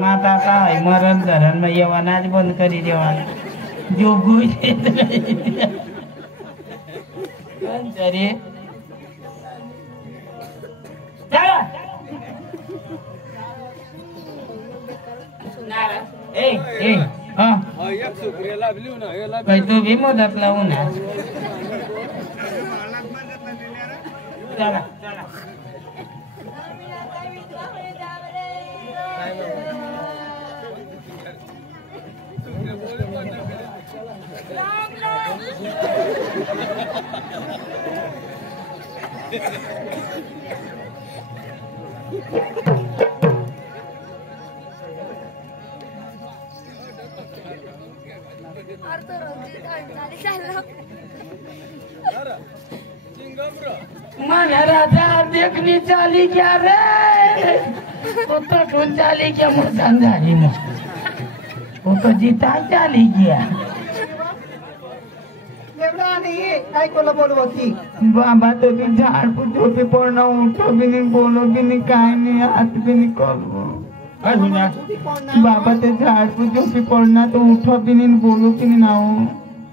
माता काय मरण धरण में येवाना ज बंद करी देवाना जो गुई रे चला ए ए हां एक सुप्रिया लावली ना हे लाव काय तू भी मदत लावू ना चला चला मन राजा देखनी चाली क्या रे वो तो ढूंढ चाली क्या मुझे में वो तो जीता चाली गया काय कोला बोलवती बाबा तो भी झाड़ पूछो भी पढ़ना उठो भी नहीं बोलो भी नहीं काय नहीं हाथ भी नहीं करो बाबा ते झाड़ पूछो भी पढ़ना तो उठो भी नहीं बोलो भी नहीं नाओ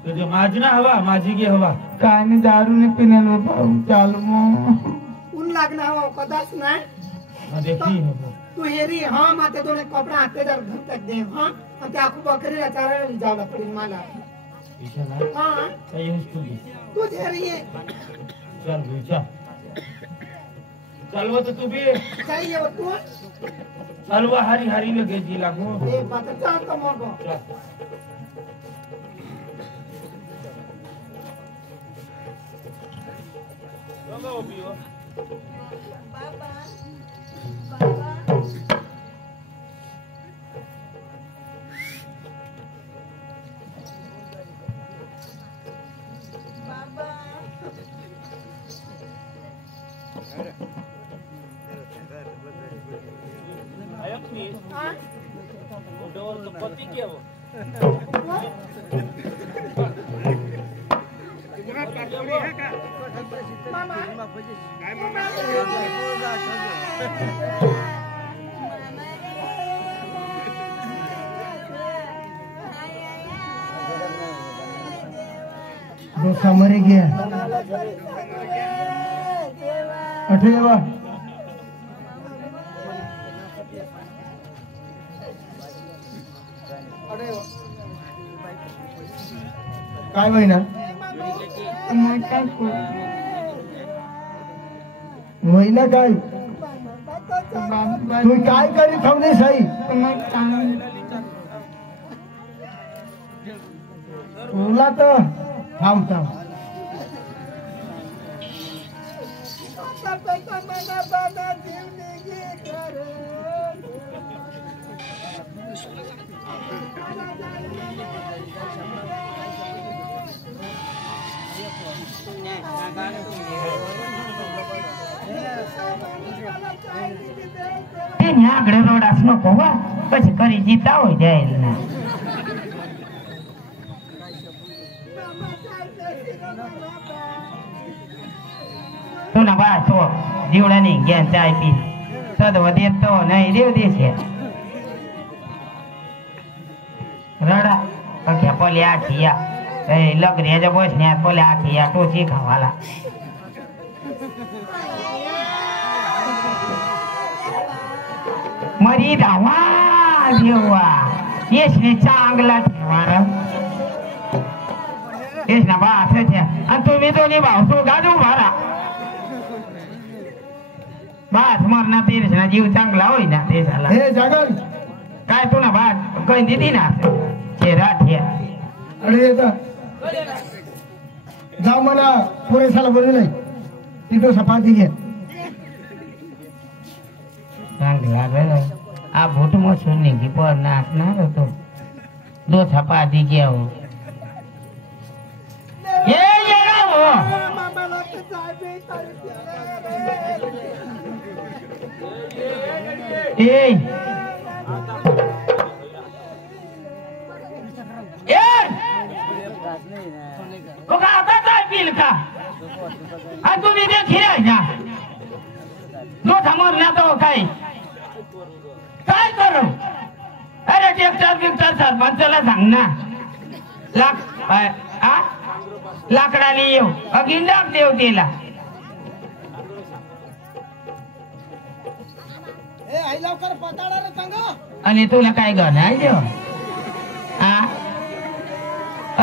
तो जो माजना हवा माजी की हवा काय नहीं दारू नहीं पीने लो चालू उन लागना हवा कदाच ना देखी तू हेरी हाँ माते दोने कपड़ा हाते दर घर तक दे हाँ ते आखू बकरी ला चारा जावला पड़ी माला हाँ तू हेरी है चल भूचा चलवा तो तू भी चाहिए वो तू चलवा हरी हरी लगे जी लागो ए बात चल तो मगो चलो पियो बाबा बाबा पति क्या वो दोसा मरे गया अठेवा काय महिना महिना काय तू काय करी थांबली सही तुला तर थांब थांब તેને આગળ રોડાસ નો કોવા પછી કરી જીતા હોય જાય ના તું ના બા તો જીવડાની જ્ઞાન ચાય પી સદ વધે તો નહીં દેવ દેશે રડા પંખ્યા પોલે આખીયા એ લગરે જ બસ ને પોલે આખીયા ટોચી ખાવાલા मरी धावा देवा येशने चांगला ठेवारा येश ना बास आहे आणि तुम्ही दोन्ही भाऊ तो गाजू भरा बास मरना तेच ना जीव चांगला होई ना ते झाला हे जगन काय तुला बात काही दिली ना चेहरा ठे अरे येता जाऊ मला पुरेसाला बोलू नाही तिथं सपाती घे आ भूत में सुनने की पर नाचना तो दो छपा दी गया हो ये ना हो तो का आता काय बिल का आ तुम्ही देखी ना दो थमर ना तो काय काय करू हेक्टर बिक्टर सरपंचाला सांग ना लाकडाला येऊ अगिंडाक देव त्याला आणि तुला काय ग नाही देव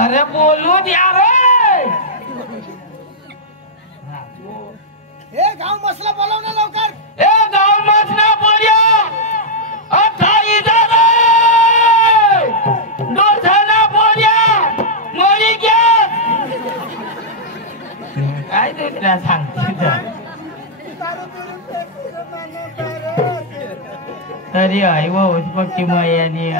अरे बोलू द्या रे गाव मसला बोलव ना लवकर गाव मसला बोलया काय तुला सांगते अरे आई वो पक्की मैयानी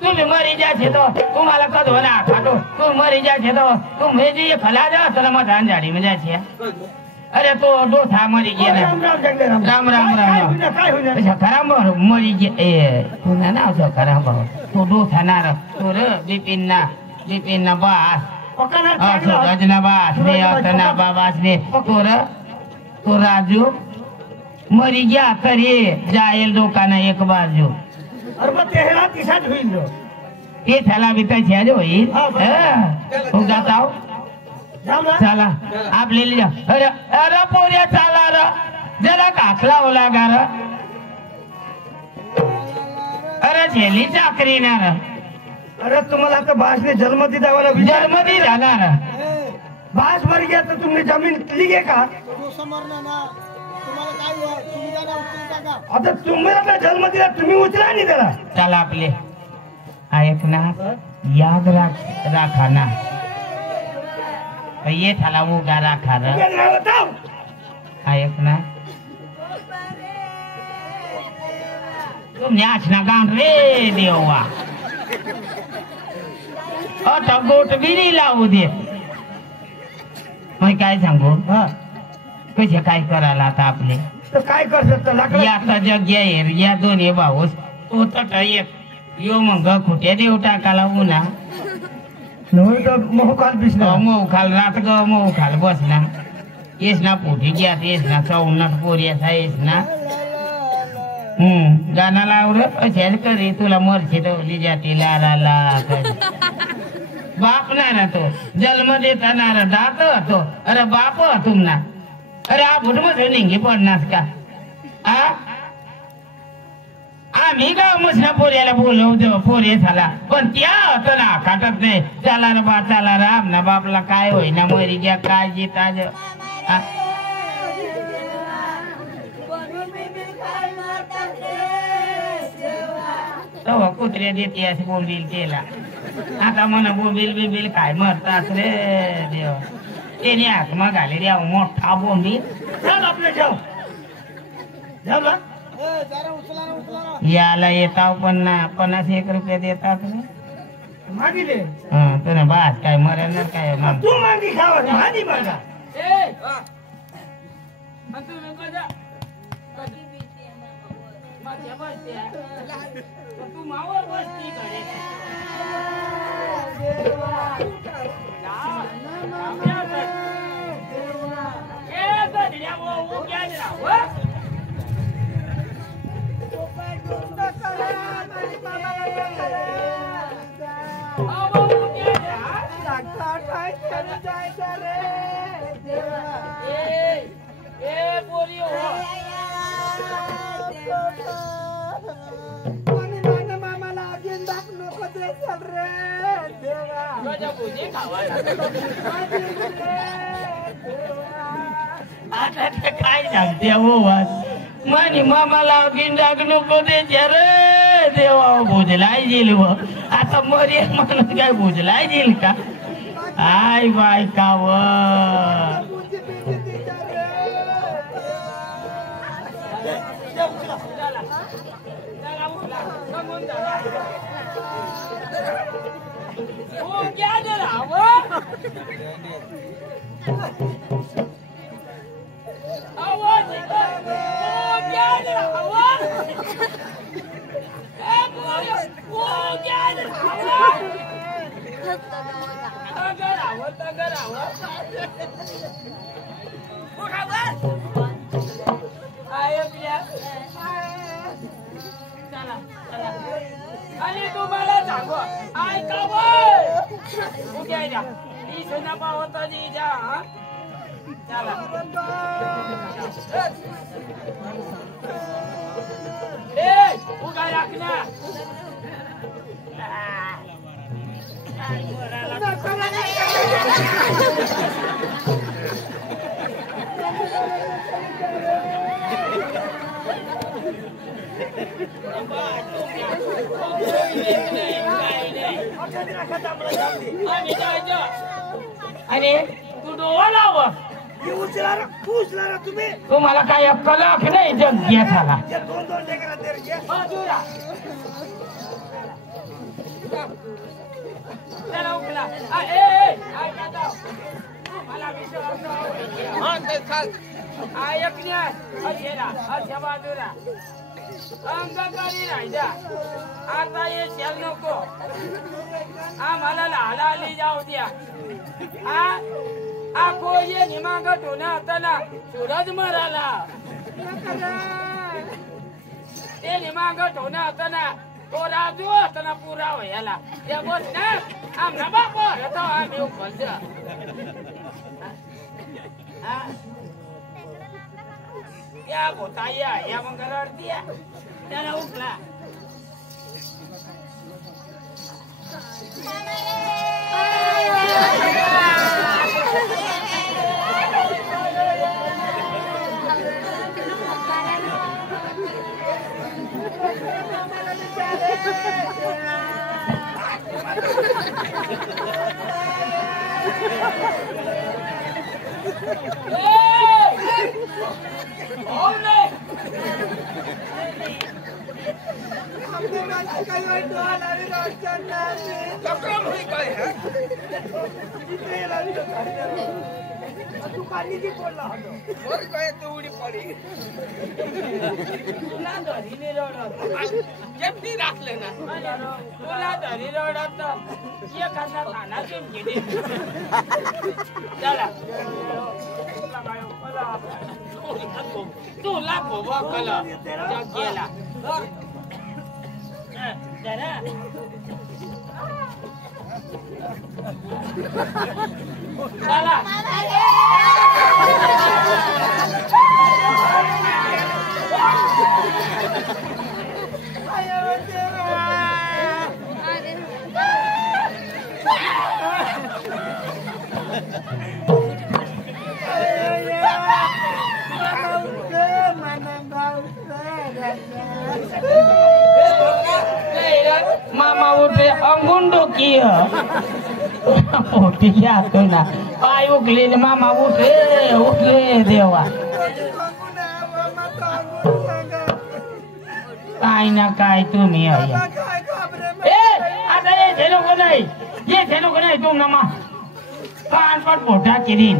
तुम्ही मरी जाते तो तुम्हाला कधो ना खातो तू मरी जाते तो तुम्ही जे फला जा चला मग झाडी में जाते अरे तो डोसा मरी गेला राम राम राम खराब मरी गे तुला ना असं खराब तो डोसा ना तो र बिपिन ना बास गजना बास ने अतना बाबास ने तो राजू मरी गया करे जायल दुकाना एक बाजू अरे मग तेरा तिसाच होईल ते त्याला विकायची आहे होईल हो जाता चला आपल्याला अरे अरे पोऱ्या चाला र जरा काखला हो लागा र अरे झेली चाकरी ना र अरे तुम्हाला आता बासने जन्म दिला जन्म दिला ना बास मर गया तो तुमने जमीन लिखे का आता तुम्ही आपला जन्म दिला तुम्ही उचला नाही त्याला चला आपले ऐक ना याद राखा ना ये थाला उगा राखा ऐक ना तुम्ही आचना गाण रे देवा आता गोट बिरी लावू दे मग काय सांगू कसे काय करायला आता आपले तर काय करतात याचा जग या दोन्ही भाऊस तो तट एक यो मग खुट्या देव टाकाला उन्हा मोहकाल बिसना मोखाल रात ग मोखाल बसना येस ना पोटी घ्या येस ना चौनाट पोरियाचा येस ना गाणं लावलं असेल करी तुला मरशी ठेवली जाती लाराला बाप ना तो जन्म देताना दात होतो अरे बाप तुमना अरे आपण मध्ये निघी पडणार का आम्ही गाव मसना पोऱ्याला बोलवतो पोरे झाला पण त्या होतं ना खाटत नाही चला रे बा चला रे आमना बापला काय होईना मरी घ्या काय जिता कुत्र्या देते असे बोंबील केला आता म्हणा बोंबील बिंबील काय मरतात रे देव त्याने हाकमा घाले रे मोठा बोंबील आपले जाऊ याला येताव पण 50 रुपये देतात रे मागिले तुला बास काय मरणार काय तू मागी खावा माझी मागा तू मावर बसती आता काय सांगते हो मानी मामाला गिंडाक नको द्यायच्या रे देवा भोजलाय जेल व आता मरे म्हणून काय भोजलाय जेल का आय बाय काव उठ्या जा ई सोना पावता जी जा चला ए उगा राखना अरे तू डोळा लाव तुम्हाला काय अक्कल नाही जग घ्या झाला चला उठला मला ऐकण्या अशा बाजूला अंगकारी राहायचा आता ये शेल नको आम्हाला लाली जाऊ द्या आखो ये निमाग ठेवणं असताना सूरज मराला ते निमाग ठेवणं असताना तो राजू असताना पुरा व्हायला ते बस ना आमना बाप येतो आम्ही उखलत या होता या मग रडती त्याला उठला तुला गोवा कला जग गेला चला मामा उठे अंगुंडो की ना पाय उकले मामा उठले उठले देवा काय ना काय तुम्ही आता ये लोक नाही तुम नमा कान पण मोठा किरीन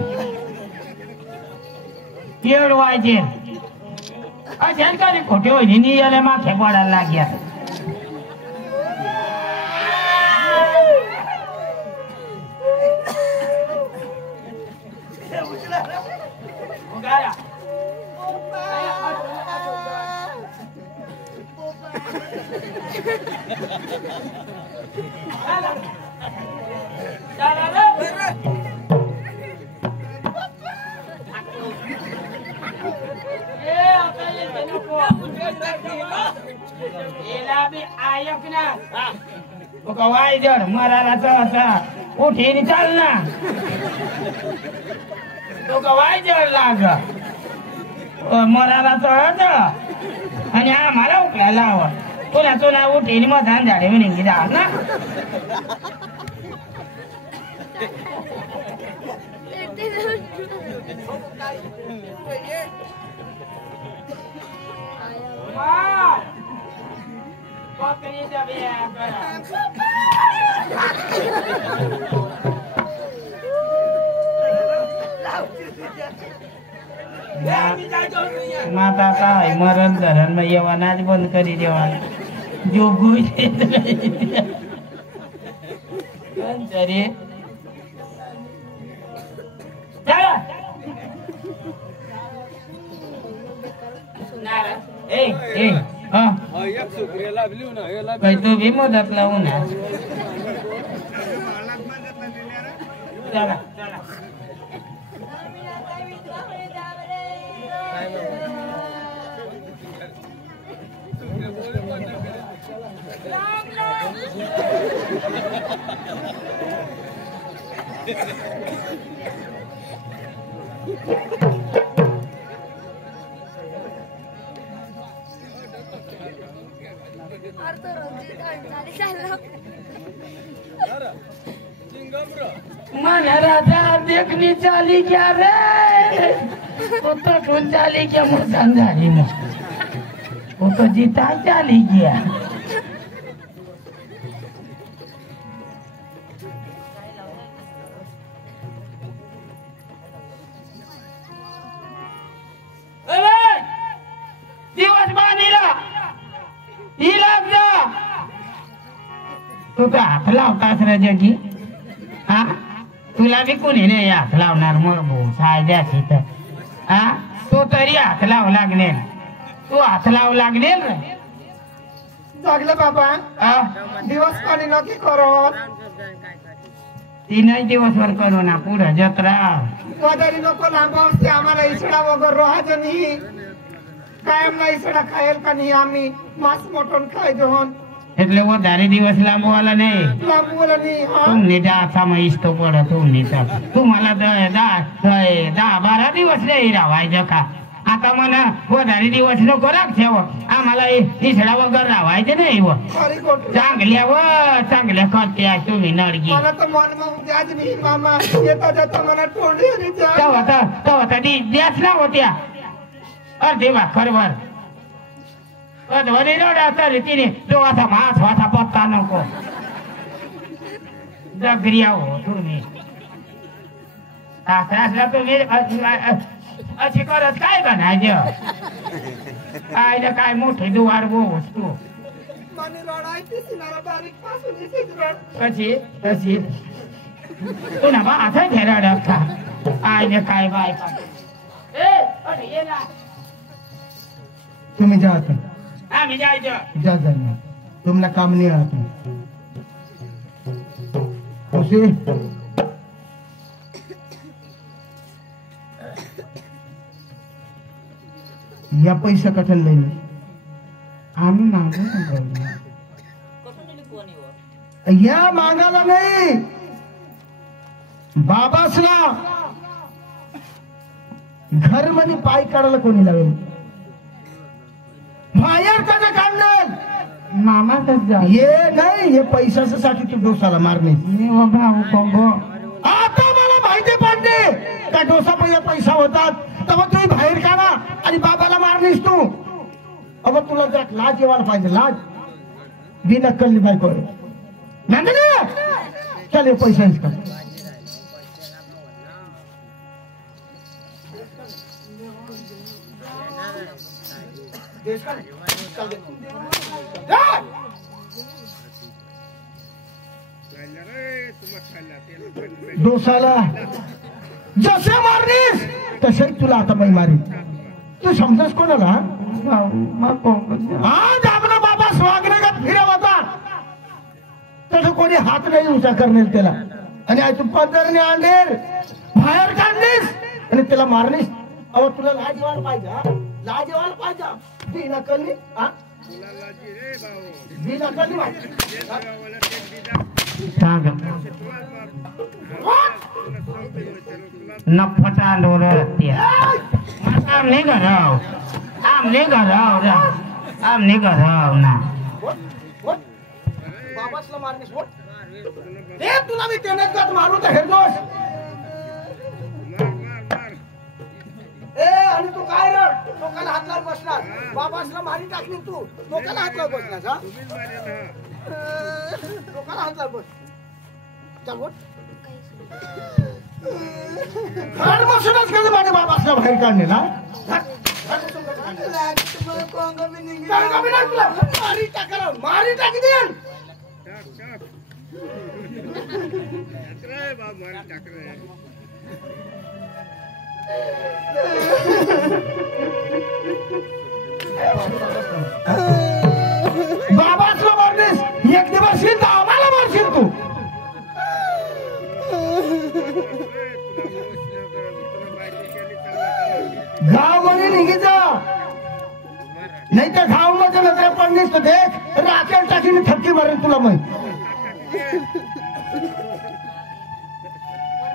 येड व्हायचे अशा कधी खोटे होईल नियाले माखे पडायला लाग्या वायजड मराला उठीने चाल ना तो वायजड लाग मराला चढ आणि आम्हाला उकलायला आवड तुला तुला उठीने मधान झाडे म्हणे जा ना बकरीचा बिया माता काय मरण धरण मग येवानाच बंद करी देवा जोगू तरी तू बी मदत लावू ना चला मन राजा देखनी चाली क्या रे वो तो ढूंढ चाली क्या मुझे झाली में वो तो जीता चाली गया दिवस बांधीला ही लाग जा तू का हात लावतास रे जगी हा तुला बी कोणी नाही हात लावणार मग भाऊ सायद्याशी तर हा तू तरी हात लाव लागले तू हात लाव लागले रे जागले बाबा दिवस पाणी नक्की करो 3 दिवसभर करू ना पुढे जत्रा वदारी नको लांबावते आम्हाला इसडा वगैरे रोहायचं नाही कायम नाही इसडा खायल का नाही आम्ही मांस मटण खाय दोन એટલે વધારે દિવસ લાંબવાला नाही लांबवला नाही तुमने दाचा इस्तो पडत तुमने तुम्हाला 10-12 दिवस नाही राहायचं का आता म्हणा વધારે दिवस नको राखशे आम्हाला इसडा वगैरे राहायचं नाही व चांगल्या व चांगल्या करते तुम्ही नडगी मला तर मन मग द्याच नाही मामा येता जाता मला तोंडी तेव्हा द्याच ना होत्या अर्धे भाकरवर अधवरी रोडा तर तिने तो असा महत्वाचा पत्ता नको जगरिया हो तुम्ही असला तुम्ही अशी करत काय बनायचं काय काय मोठे दुवार गो वस्तू कशी कशी पुन्हा बा असं घेराड का आयने काय बाय तुम्ही जा आता आम्ही जायचं जा जा तुम्हाला काम नाही राहत या पैसा कठल नाही आम्ही मागू या मागायला नाही बाबासला घर मध्ये पाय काढायला कोणी लावेल बाहेर कधी काढणार मामा ये नाही हे पैशासाठी तू डोसाला मारणे आता मला माहिती पडले त्या डोसा पहिला पैसा होतात तेव्हा तुम्ही बाहेर काढा आणि बाबाला मारलीस तू अब तुला जर लाज येवायला पाहिजे लाज बिनक्कल बायको चल हे पैसा इसका डोसाला जसे मारलीस तसे तुला आता मी मारीन तू समजस कोणाला आज आपला बाबा स्वागत फिरव होता तसं कोणी हात नाही उंचा करणार त्याला आणि आज तू पदरने आणेल बाहेर काढलीस आणि त्याला मारलीस अहो तुला लाज येवायला पाहिजे लाज येवायला पाहिजे ती नकलनी नफटा डोर आमने घराव ना बाबासला मारलीस तुला मी त्याने मारू तर हेरतोस आणि तू काय रड डोक्याला हात लावून बसणार बाबासला मारी टाकली तू डोक्याला हात लावून बसणार डोक्याला हात लावून बस चल बोल घर बसूनच गेले माझ्या बाबासला बाहेर काढलेला मारी टाकायला मारी टाकी दे बाबासला मारलीस एक दिवस आम्हाला मारशील तू तो देख राकेल टाकीने थपकी मारेल तुला मग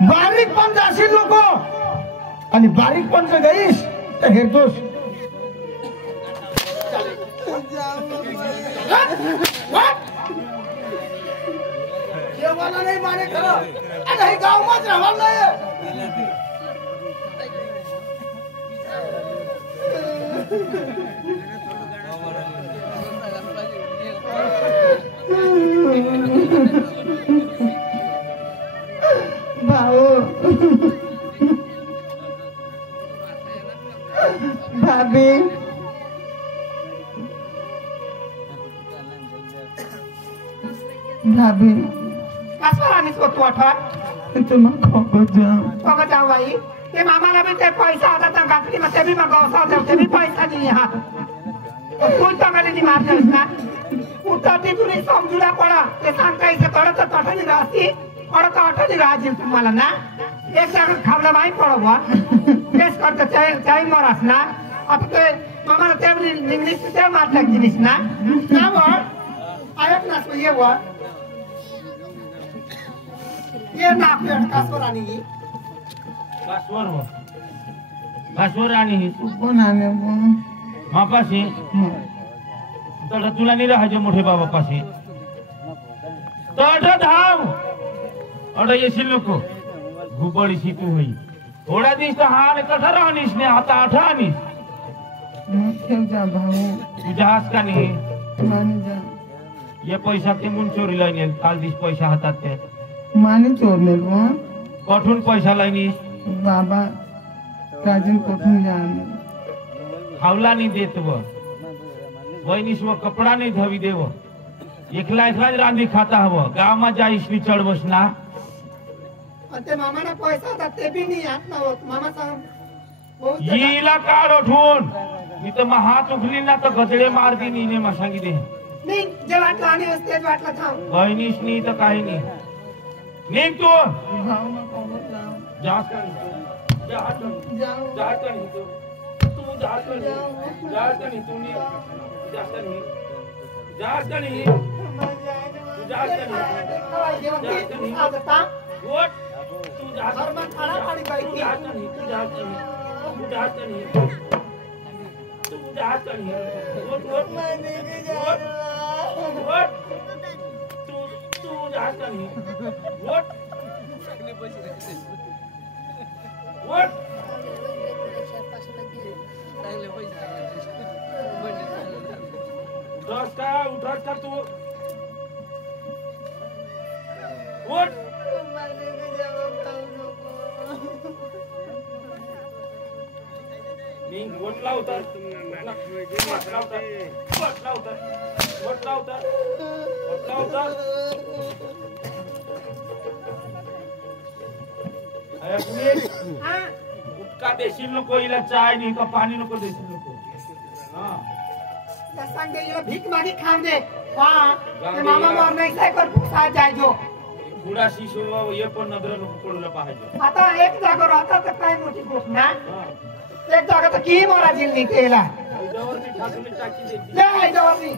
बारीक पण जाशील लोक आणि बारीक पण जर गईस तर हे दोष जेवायला नाही माने खरं आणि हे गाव मात्र राहणार नाही भाऊ भाभी भाभी कसं राणीच बघतो आठवा तुम्हाला खोको जाऊ बघा जाऊ बाई ते मामाला बी ते पैसा होता तर घातली मग ते बी मग गवसा होता ते बी पैसा दिली हा तू चांगली मारतेस ना उतरती तुला समजूला पडा ते सांगता इथे थोडं तर तठानी राहती थोडं तर अठानी राहतील तुम्हाला ना एक जागा खावला माहीत पडो बुवा तेच करतं त्याही मरास ना आता ते मामाला ते इंग्लिश ते मारता जिनिस ना ना बुवा ऐक ना तू ये बुवा ये ना आपल्या कासवर आणि कासवर आणि कोण आले मापाशी तर तुला नाही राहायचे मोठे बाबा पाशी तर धाव अड येशील नको घुबडीशी तू होई थोड्या दिवस हार कसा राहणीस ने आता आठा आणीस ठेवजा भाऊ तुझ्या हास का नाही माने जा ये पैसा ते मुन चोरी लाईन काल दिस पैसा हातात ते माने चोरले कठून पैसा लाईनीस बाबा राजन कोठून जाणे खावला नाही देत व वहिनीस व कपडा नाही धवी देव एकला एकला रांधी खाता हवं गावात जा इसली चढवस ना ते मामाना पैसा होता ते बी नाही हात नव्हत मामा सांग हिला काढ उठून मी तर मग हात उखली ना तर गजडे मारती नीने मग सांगितले नाही जे वाटलं आणि तेच वाटलं थांब बहिणीस नाही तर काही नाही निघ तू भाऊ ना कोणच जाऊ जास्त नाही. जास्त नाही. जास्त नाही तू. तू जास्त नाही. जास्त नाही तू नाही. जास्त नाही. जास्त नाही. तू जास्त नाही. जास्त नाही. वोट. तू जास्त नाही. तू जास्त नाही. तू जास्त नाही. तू जास्त नाही. तू जास्त नाही. Vote, vote. वोट. वोट. तू जास्त नाही. वोट. वोट. उठस का तू वोट. मी वोट लावतात वोट लावतात वोट लावतात वोट लावतात वोट लावतात गुटखा देशील नको हिला चाय नाही का पाणी नको देशील नको सांगते हिला भीक मागी खाऊ दे हा ते मामा मोर नाही सायकल फुसा जायजो बुडा शिशो ये पण नजर नको पडलं पाहिजे आता एक जागा राहता तर काय मोठी गोष्ट ना एक जागा तर की मोरा जिल्ली केला जवळची ठाकून टाकी देते जय जवानी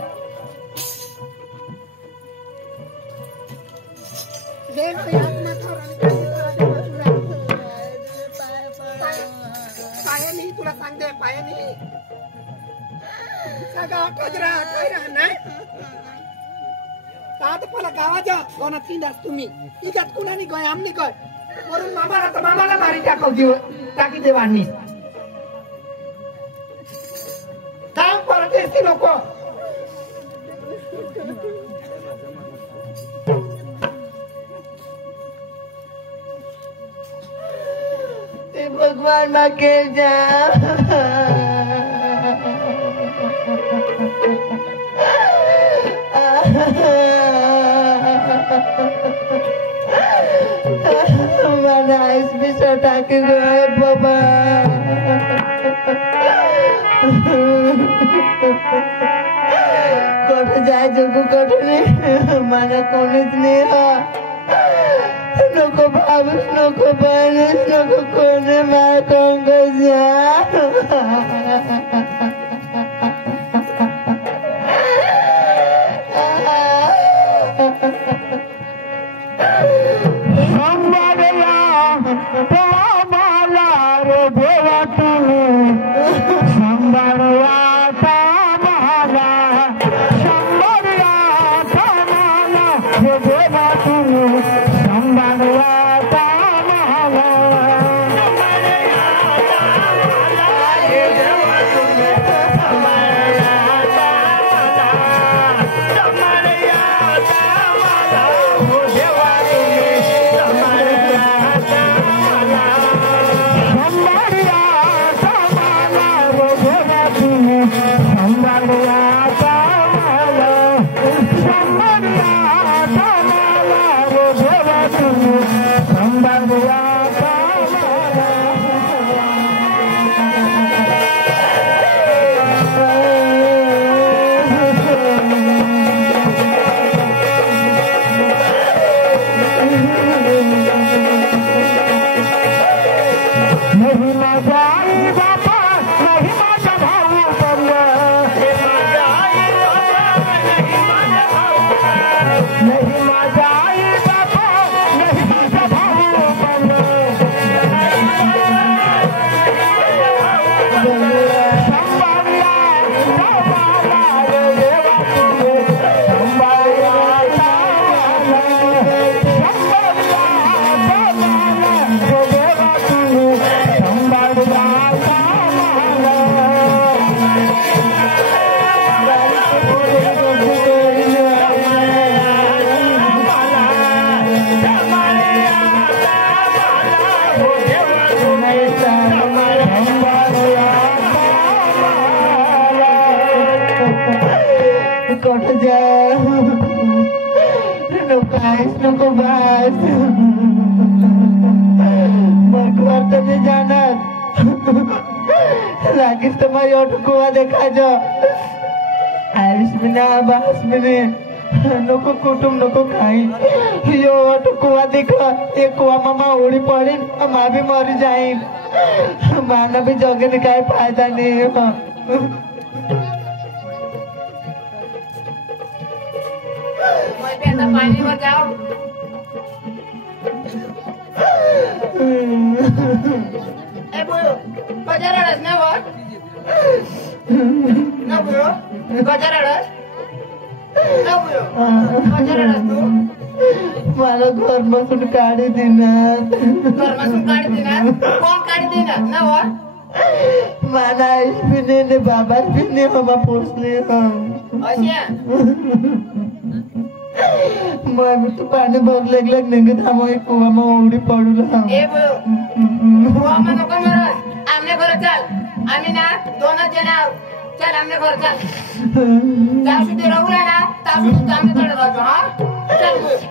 पायानी तुला सांगते पायानी सगळा कचरा काय राहणार आता पहिला गावाच्या कोणा तीनदास तुम्ही इकडे कुणानी गय आमनी गय वरून मामाला तर मामाला मारी टाकव देऊ टाकी देवानी काम परदेशी लोक ते भगवान मागे जा मला आईस बिसर टाकी गए बाबा कुठं जायचं कुठं नाही मला कोणीच नाही नको भाऊस नको बहिणीस नको कोणी मला कोण जा कोट जा नको बस मरकुआर तो नहीं जाना लागिस तो मैं कुआ देखा जो आयुष में ना बास में नको कुटुम नको खाई यो कुआ देखा ये कुआ मामा उड़ी पड़ी माँ भी मर जाए माना भी जगे ने काय फायदा नहीं है पानी में जाओ ए बोलो बजारडस ना वर ना बोलो बजारडस ना बोलो बजारडस तू मला घर बसून काढी देणार कोण काढी देणार ना वर मला आईश भी ने बाबा भी ने हवा पोसले मैं तो पानी भर लग नहीं थांबो कुआ में उडी पडूला ए बोलो कुआ में नको मरस आमने घर चल आम्ही ना दोनच जण आहोत चल आमने घर चल जाऊ ते रहूला ना तासू तू आमने कडे राहतो हा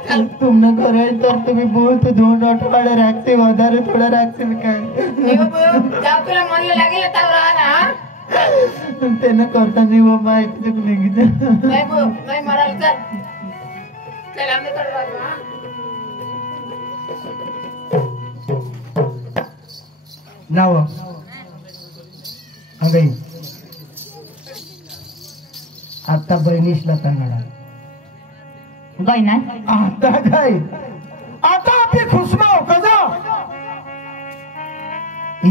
चल तुमने करे तर तुम्ही बोलतो 2 आठवडे राखते वधारे थोडा राखते काय ए बोलो जाऊ तुला मन लागेल तर राहा ना हा तेना करता नहीं वो माहिती निघते नाही बोलो नाही मरायला चल आमने कडे राहतो हा नाव अगं आता बहिणीसला कन्नडा गई ना आता काय आता आपली खुशमा हो कजा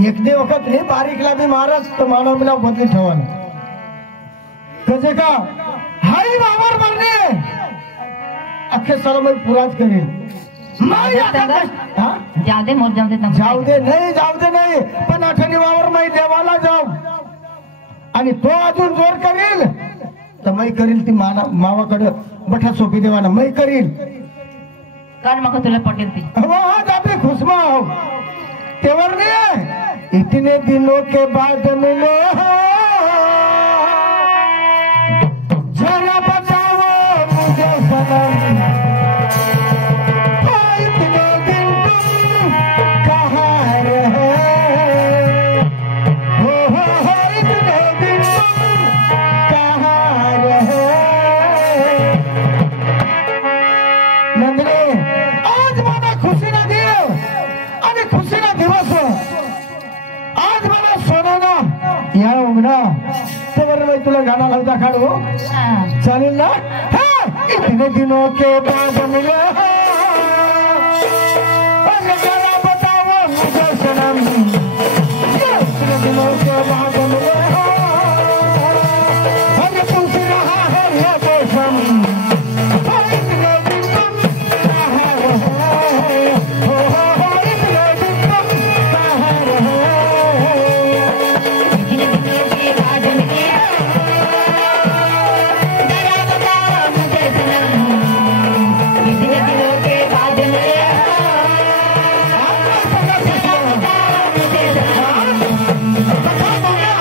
एक दे वखत नाही बारीकला बी महाराज तर मानव मिला बदली ठेवाना कसे का हाई वावर बनणे अख्खे सलम पुराच करेल जाऊ दे मोर जाऊ दे जाऊ दे नाही पण आठवणी वावर मी देवाला जाऊ आणि तो अजून जोर करेल तर मी करील ती मावाकडे बठा सोपी देवाना मी करील कर मग तुला पटेल ती आज आपली खुशमा हो तेवर ने इतने दिनों के बाद मिले जरा बताओ मुझे सनम इतने दिन तुम कहाँ रहे हो इतने दिन तुम कहाँ रहे नंदनी आज मला खुशी ना देव आणि खुशी ना दिवस आज मला सोना या उघडा तेवर तुला गाणं लावता काढू चालेल ना इतने दिनों के बाद मिले जरा बताओ मुझे सनम इतने दिनों के बाद मिले हमें पूछ रहा है ये मौसम इतने दिन तुम कहाँ रहे हो इतने दिन तुम कहाँ रहे Come on!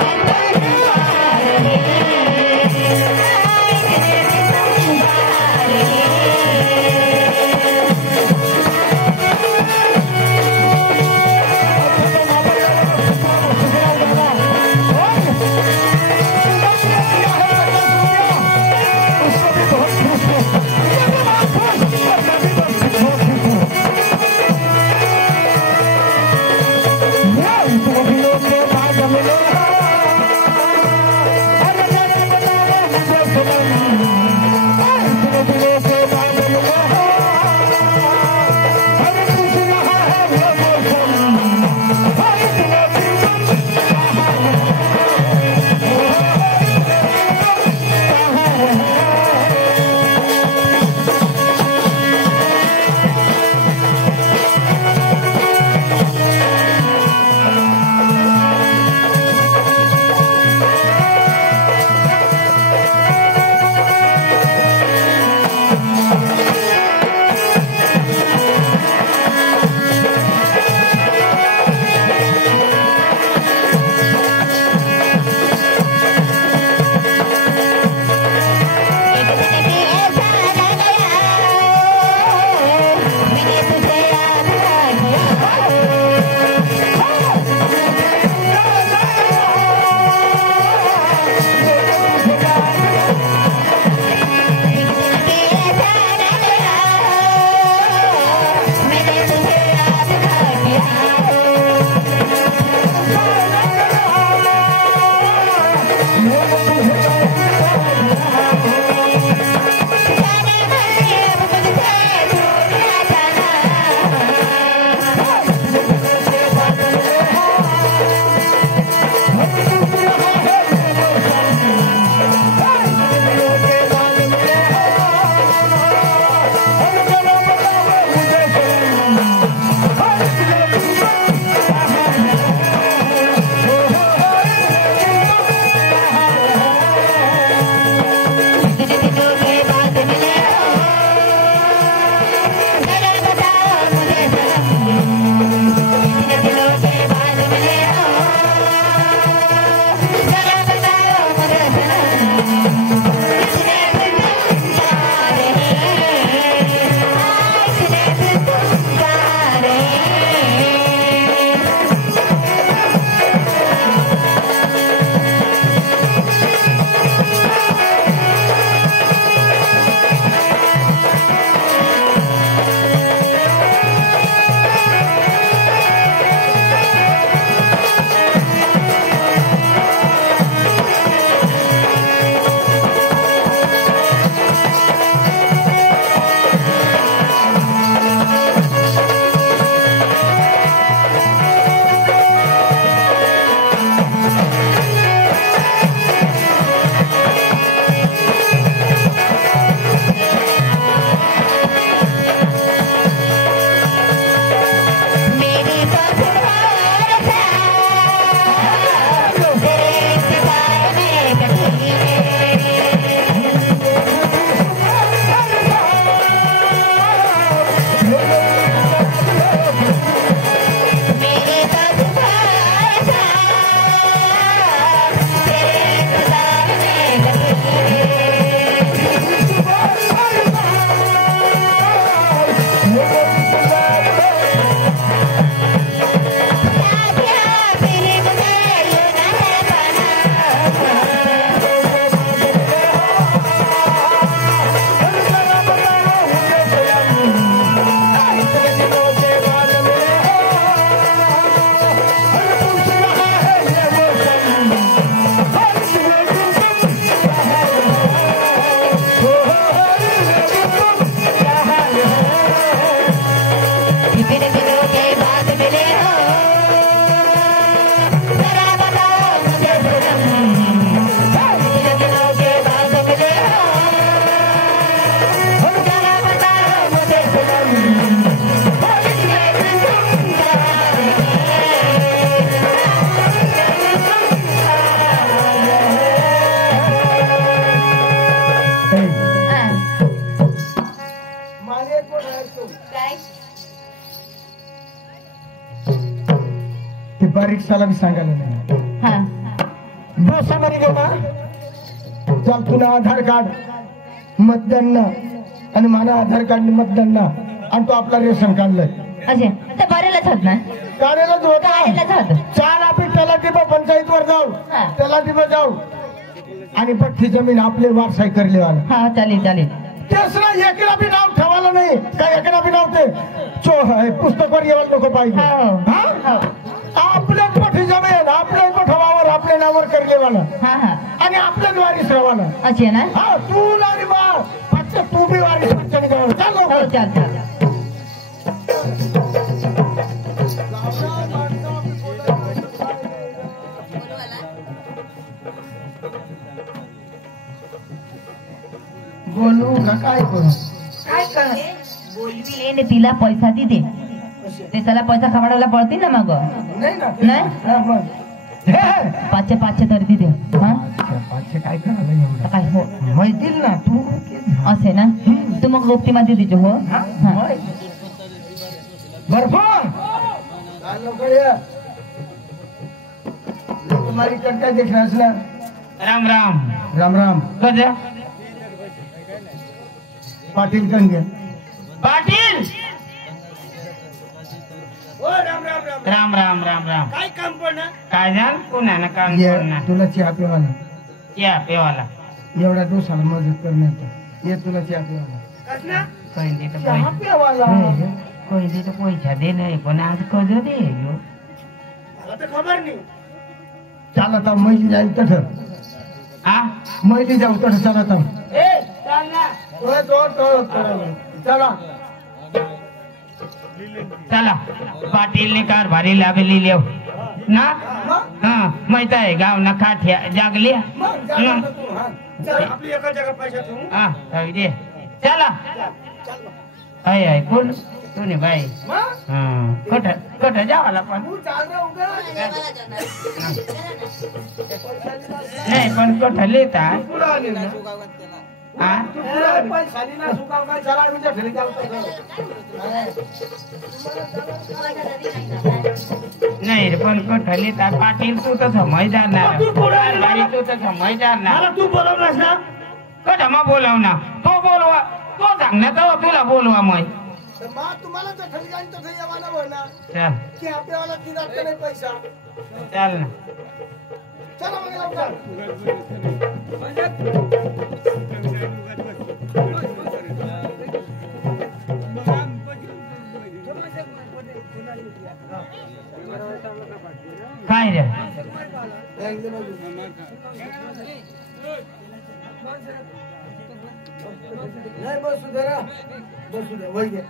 रिक्षाला बी सांगायला नाही हा बसामध्ये गेला चल तुला आधार कार्ड मतदान ना आणि मला आधार कार्ड मतदान ना आणि तो आपला रेशन काढलाय असे तर बरेलच होत ना काढायलाच होता काढायलाच होत चाल आपण त्याला टिपा पंचायत वर जाऊ हा. त्याला टिपा जाऊ आणि पट्टी जमीन आपले वारसाई करले वाला हा चालेल चालेल तेसरा एकला बी नाव ठेवायला नाही काय एकला बी नाव ते पुस्तकावर येवायला नको पाहिजे हो. हा? आपल्या पट्टी जमीन आपल्या ठेवावर आपल्या नावावर करले वाला हा हा आणि आपल्याच वारीस रावाला असे ना हा तू नाही बा फक्त तू बी वारीस पंचणी कर चाल हो लवकर. चाल चाल बोलू का काय करू काय कर बोलविले ने तिला पैसा दे ते त्याला पैसा खवडायला पडतील ना मग नाही ना नाही? हा, मग. हे, हे. पाचशे तर तिथे हा पाचशे काय करायला एवढं आता काय हो माहितील ना तू असे ना तू मग रोपटी मध्ये तिचे हो हा. बर्फा लवकर ये तुम्हारी चटका देखना असला राम राम राम राम कसा पाटील कंगे पाटील राम राम राम राम काय काम पण काय जाण पुन्हा काम ये करणार तुला चहा पिवाला या पेवाला एवढ्या दिवसाला मदत करण्यात ये तुला चहा पिवाला कसला कोणी तर चहा पिवाला कोणी तर पैसा दे नाही पण आज कज दे मला तर खबर नाही चाल आता मैली जाईल तठ हा मैली जाऊ तठ चला आता ए चाल ना चला चला पाटीलने कारभारी लाभली लेव ना हा माहित आहे गाव ना काठ्या जागली आपली एका जागा पैसा ठेवू हा जाऊ दे चला आहे आहे कोण तुम्ही बाई हा कठ कठ जावाला पण नाही पण कठ लिहिता हा नाही रे पण कठ लिहिता पाटील तू तर समजदार ना तू तर समजदार ना मला तू बोलवलास ना कठ मग बोलव ना तो बोलवा तो सांग ना तो तुला बोलवा मग तुम्हाला तर ठरी जाईल तर यावाला बोलणार चल की आपल्याला किती नाही पैसा चल ना चला मग लवकर काय रे नाही बसू दे ना बसू दे वय घे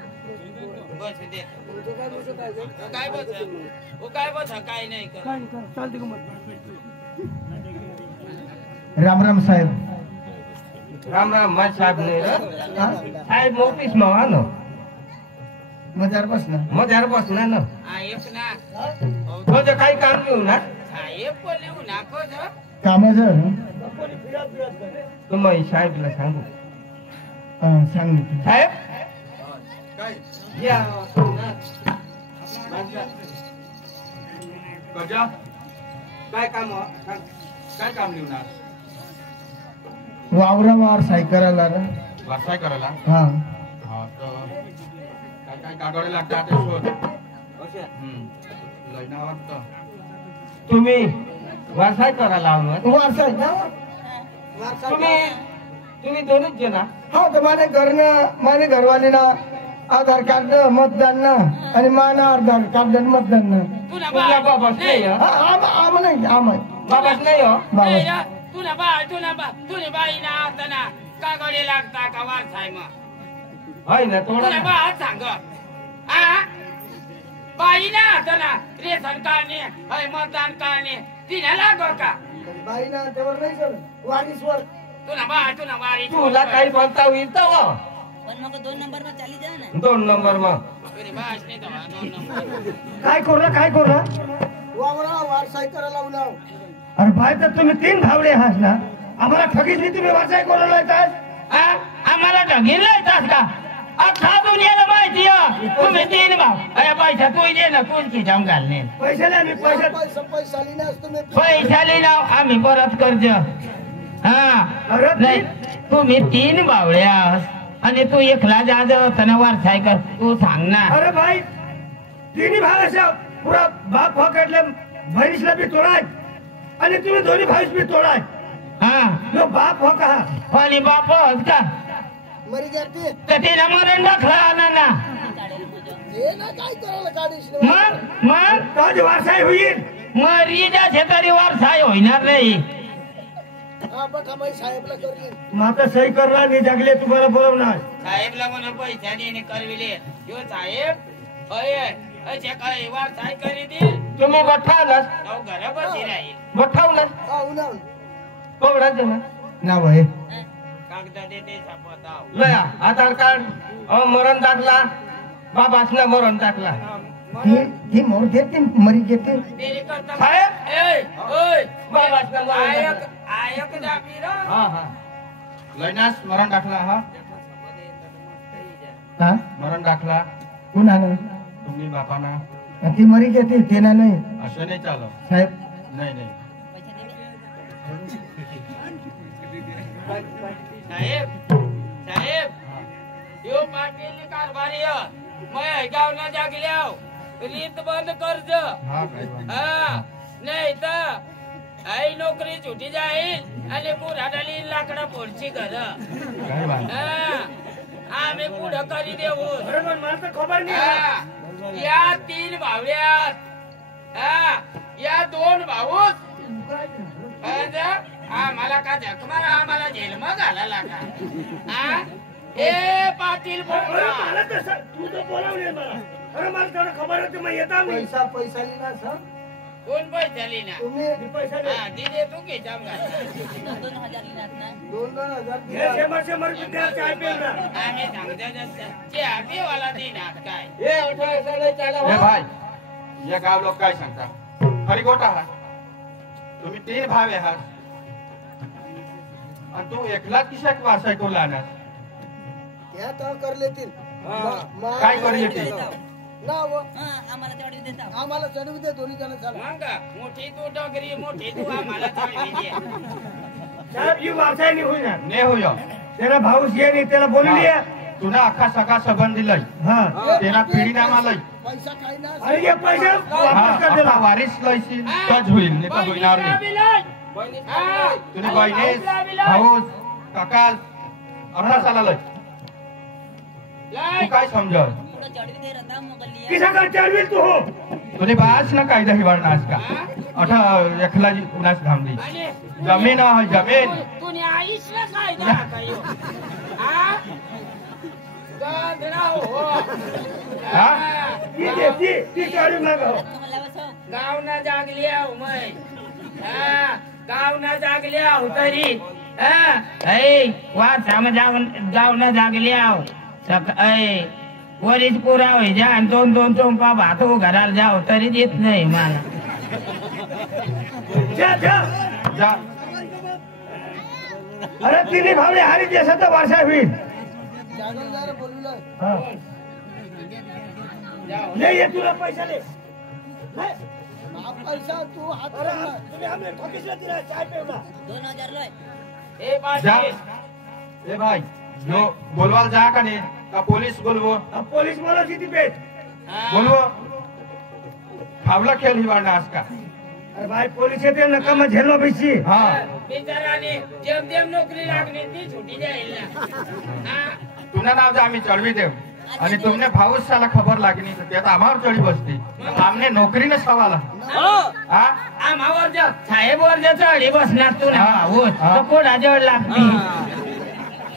राम राम साहेब राम राम मग साहेब नाही रे साहेब ऑफिस मग आलो मजार बस ना मजार बसणार ना तुझं काही काम घेऊ ना कामाचं तुम्ही साहेबला सांगू सांग मी तुला. साहेब या काय काम काय काम लिहणार वावरावर सायकलला रे वासाय करायला हा हा तर काय काय कागडे लागतात ते शोध लयना वाटतं तुम्ही व्यवसाय करा लावून वारसा तुम्ही दोनच जण हा तर माने घरवाली ना आधार कार्ड मतदान ना आणि माना आधार कार्ड मतदान ना तुला बाबाच नाही हो? आम नाही आम बाबाच नाही हो बाबा तुला बाई ना असताना कागडे लागता का वारसाय मग होय ना थोडं बा सांग बाई ना असताना रेशन काढणे मतदान काढणे तिला लागो का बाई ना त्यावर नाही सर वारीसवर तुला वारी तुला काही बोलता होईल तर पण मग 2 नंबर में चाली जाए ना 2 नंबर मग काय करू वावरा वारसाई करायला लावला अरे भाई तर तुम्ही 3 धावडे आहात ना आम्हाला ठगीच नाही तुम्ही वारसाई करायला येतात आम्हाला ढगीला येतात का अख्खा दुनियाला माहिती आहे तुम्ही 3 भाऊ अरे पैसा तू दे ना तूच खिचाम घालणे पैसे नाही मी पैसे पैशाली नाव आम्ही परत कर्ज हा नाही तुम्ही 3 भावड्या आणि तू एकला जाज तना वारसाय कर तू सांग ना अरे भाई तिन्ही भावाच्या पुरा बाप फकडले बहिणीला बी तोडाय आणि तुम्ही दोन्ही भाईस बी तोडाय हा जो बाप हो का आणि बाप का मरी जाते तर तिला मरण दाखला ना हे ना काय करायला काढीस मग तोच वारसाई होईल मरी जाते तरी वारसाय होणार नाही हा बठा बाई साहेबला करली माता सही करला मी जगले तुम्हाला बोलवणार साहेबला म्हणून पैसा देणे करविले यो साहेब अय काय वारसाय करी दे तुम्ही बठावलास घर बसी राहील बठावलास हा उन्हाळ कोवडा जमा ना भाई कागदा देते छापताव लया आधार कार्ड मरण दाखला बाबासना मरण दाखला ही मोर देते मरी घेते तेरी करता साहेब ए ओय बाबासना मरण दाखला. आयक दाबी रो हा हा लयनास मरण दाखला हा हा मरण दाखला पुन्हा नाही तुम्ही बापाना ती मरी घेते ते ना नाही असं नाही चालत साहेब नाही नाही साहेब साहेब यो पाटील कारभारी मैं गाव ना जागल्याव रीत बंद कर्ज हा काय बा. हा नाही तर आई नोकरी छुटी जाईल आणि पुराडाली लाकडा फोडची घर काय बा. आम्ही पुढं करी देऊ बरोबर मला तर खबर नाही या 3 भावड्यात या 2 भाऊच आम्हाला का झक मारा आम्हाला जेलमा घालायला का ए पाटील मला तसं तू तर बोलावले मला अरे मला तेवढं खबर होती मग येता मी पैसा लिहिला सर कोण पैशाली ना तुम्ही पैसा दिले तू घे जाम घाल 2000 लिहिलात ना 2,000 हे दिला शंभर रुपये चाय पेला आम्ही सांगते वाला देणार काय ए भाई या गाव लोक काय सांगता खरी गोटा हा तुम्ही 3 भाव आहात आणि तू एकलाच किशाक वारसाय को लाणार या तर कर लेतील काय कर लेतील? ना व हा आम्हाला तेवढे देता आम्हाला चढवू दे दोन्ही जण चाल मग मोठी तू डोगरी मोठी तू आम्हाला चढवी दे साहेब ही वारसाई नाही होईना ने होय त्याला भाऊस ये नाही त्याला बोलून ये तुला अख्खा सगळा संबंध दिलाय हा तेना पिढी नामा लय पैसा काही ना आणि हे पैसे वापस कर हा दिला वारीस लयशी कच होईल नाही तर होणार नाही तुम्ही बहिणीस भाऊस काका अर्धा साला लय तू काय समज पुढे चढवी दे रता मोगली किसा का चालविल तू हो तुझे बास ना कायदा हिवाळना आज का अठा एकला कुणास थांबली जमीन आहे जमीन तू आईसला काय दा काय गाधडा हो हा ती दे ती काढून लागा तुम्हाला बसव गाव ना जागली आहो मै गाव ना जागली आहो तरी वाचा गाव ना जागली आहो वरीच पुरा होई जा आणि 2-2 चोंपा भात घराला जाओ तरी देत नाही मला जा जा जा अरे तिन्ही भावले हारी जसं तर वारसा होईल जागीरदार बोलवलं हा ले ये तुला पैसा ले ले. हा पैसा तू हात अरे करणार. तुम्ही हमने ठोकीसला दिला चाय पेला 2000 लोय ए जा पाटील ए भाई जो बोलवाल जा का नाही का पोलीस बोलवो अब पोलीस बोला किती पेट बोलवो खावला खेळ हिवाळना आज का अरे भाई पोलीस येते नका मग झेलो पैसे हा बिचाराने जेम जेम नोकरी लागली ती छुटी जाईल ना तुना नाव जा आम्ही चढवी देऊ आणि तुमने भाऊस साला खबर लागली तर त्यात आम्हावर चढी बसली आमने नोकरी न सवाला हा आम्हावर जर साहेबवर जर चढी बसणार तू ना हा. भाऊ हा. तर कोणा जवळ लागते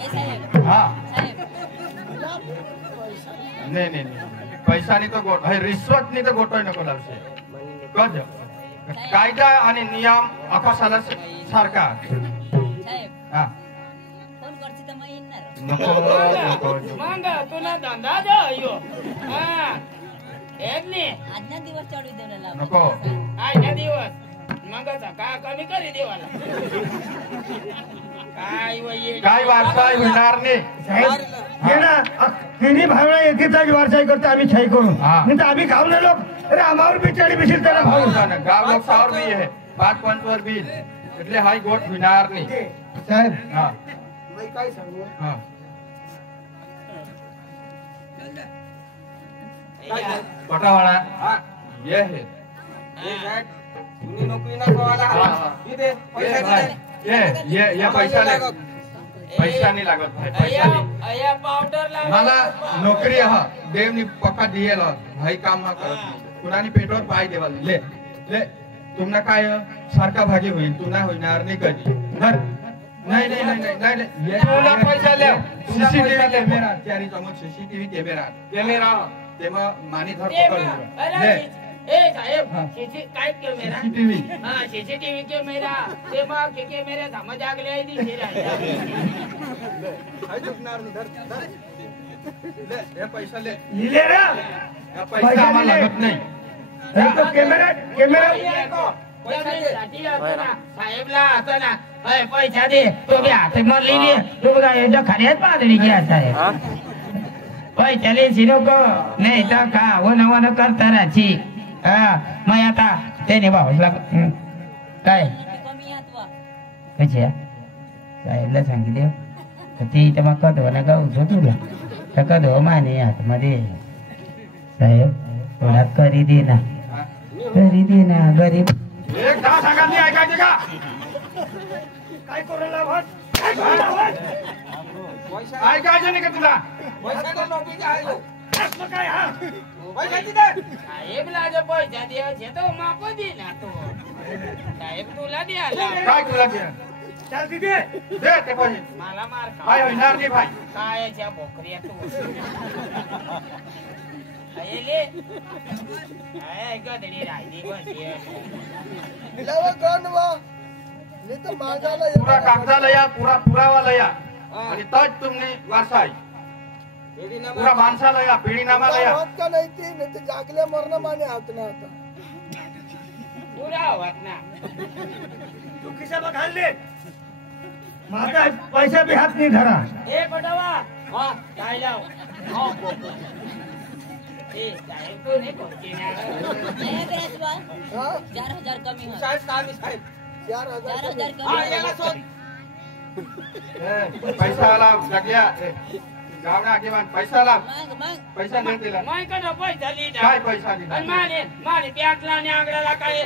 ए साहेब हा साहेब नाही नाही पैसा नाही तर गोट हे रिश्वत नाही तर गोटोय नको लावशे कज कायदा आणि नियम अकसाला सारखा साहेब हा फोन करची तर मग येणार नको मग तुला धंदा जायो एक नाही आजना दिवस चढवी देवला नको. आजच्या दिवस मग का कमी करी देवाला काय वय काय वारसाई होणार नाही. साहेब हे ना तिन्ही भावना एकीचाच वारसाई करतो आम्ही छाई करून हा. नाही तर आम्ही खाऊ लोक अरे आम्हावर बिचारी बिशील त्याला भाऊ गाव लोक सावर बी आहे 5-5 वर बी એટલે હાઈ ગોઠ વિનાર નહીં. साहेब હા मी काय सांगू હા पटावाळा ये है ये पैसा ले पैसा नहीं लागत भाई पैसा नहीं अया पावडर मला नोकरी हा देवनी पक्का दिएल भाई काम हा करत कुणानी पेटवर पाय देवाले ले ले तुमना काय सारखा भागी होईल तू ना होणार नाही कधी धर नहीं नहीं नहीं नहीं नहीं ये तुला पैसा ले सीसीटीवी कॅमेरा चारी चमक सीसीटीवी कॅमेरा तेमा मानी धर पकड ले ए साहेब सीसी काय कॅमेरा सीसीटीवी हां सीसीटीवी कॅमेरा ते मग के कॅमेरा समज आगले आहे दी काय चुकणार नाही धर ले हे पैसा ले ले रे हा पैसा आम्हाला लागत नाही अरे तो कॅमेरा साहेबला आता ना पैसा दे तुम्ही हात मारली दे तुम्ही काय खऱ्याच पादळी घ्या साहेब पैसा लेशी नको नाही तर का वन वन करता राची मग आता त्याने भाऊसला काय कमी आत वा कशा साहेबला सांगितले ते इथं मग कधो ना गाऊ तुला तर कधो माने आतमध्ये साहेब थोडा करी दे ना गरीब एक दहा सांगा नाही ऐकायचे का काय करू लावत ऐकायचं नाही का तुला काय हा साहेबला जो पैसा द्यायचे तो माप दे ना तो साहेब तुला द्यायला काय तुला दे चल तिथे दे ते पैसे मला मार काय होणार नाही भाई कायच्या बोकऱ्या तू आयले आय गदडी राहिली बस लावा कोण वा नाही तर मागायला पुरा कागदाला या पुरा पुरावाला या आणि तच तुमने वारसाई पुरा माणसाला या पिढीनामाला या का नाही ती नाही तर जागल्या मरण माने हात ना आता पुरा होत ना तू खिशा बघाले माझा पैसा बी हात नाही धरा ए पटवा हा काय लाव हो ए साहेब तू नाही कोणती ना नाही बेस वा 4000 कमी हो साहेब काम साहेब 4000 हा कमी याला सोड पैसा लाव जग्या गावना आगेवान पैसा लाव मग पैसा नाही दिला माय कडे पैसा लिहिला काय पैसा दिला आणि माने बँकला आणि आंगड्याला काय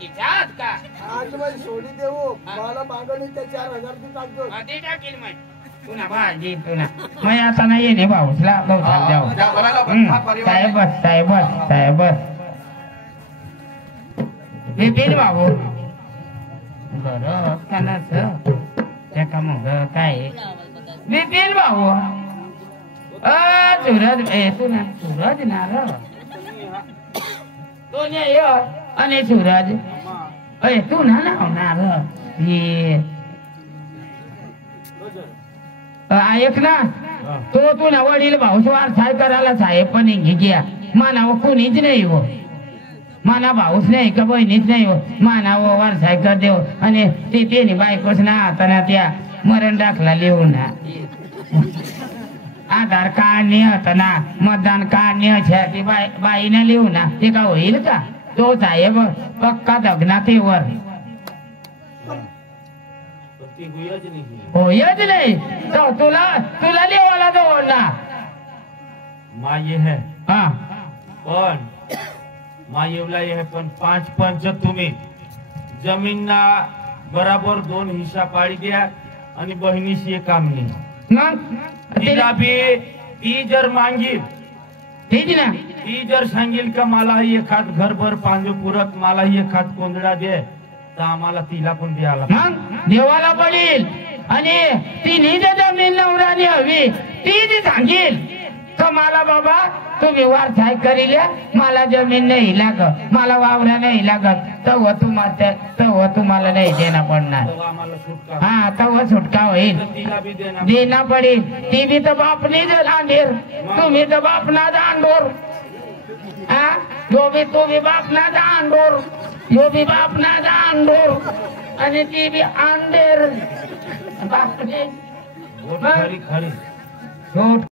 खिचात का आज मला सोडी देऊ मला मागणी त्या 4000 ची टाकतो आधी टाकील मग पुन्हा भाजी पुन्हा मग आता नाही येणे भाऊसला लवकर जाऊ जा बोलायला पण हा परिवार साहेब बिपिन भाऊ बरं कानाच त्या मग काय बिपिन भाऊ सूरज सूरज ना तो नाही आणि सूरज तू ना होणार ऐक ना तो ना वडील भाऊस वारसाय करायला साहेब पण घ्या मानावं कोणीच नाही हो माना भाऊस नाही का बहिणीच नाही हो मानावं वारसाय कर देव आणि ते बायकोच ना हाताना त्या मरण दाखला लिहून ना आधार कार्ड नाही ना मतदान कार्ड नाही बाईने लिहू ना ते का होईल का तो साहेब पक्का दगना ते वर होयच नाही तो तुला लिहायला जवळ ना माये है हा पण मायेवला हे पण 5 पंच तुम्ही जमीन ना बराबर 2 हिस्सा पाडी द्या आणि बहिणीशी एक काम नाही मग तिला बी ती जर मागील ठीक ना ती जर सांगेल का मला एखाद घरभर पांजो पुरत मला एखाद कोंदडा दे तर आम्हाला तिला पण द्यायला मग देवाला पडेल आणि तिन्ही जर जमीन नवराने हवी ती जी सांगेल तर मला बाबा तुम्ही वारसाय करील्या मला जमीन नाही लागत मला वावरा नाही लागत तेव्हा तुम्हाला नाही देणं पडणार आम्हाला सुटका हा तेव्हा सुटका होईल तिला बी देणार देना पडेल ती बी तर बापनी अंडीर तुम्ही तर बापना अंडोर हा यो बी तुम्ही बापना अंडोर यो बी बापना अंडोर आणि ती बी अंडेर बापरे खरी खरी झूठ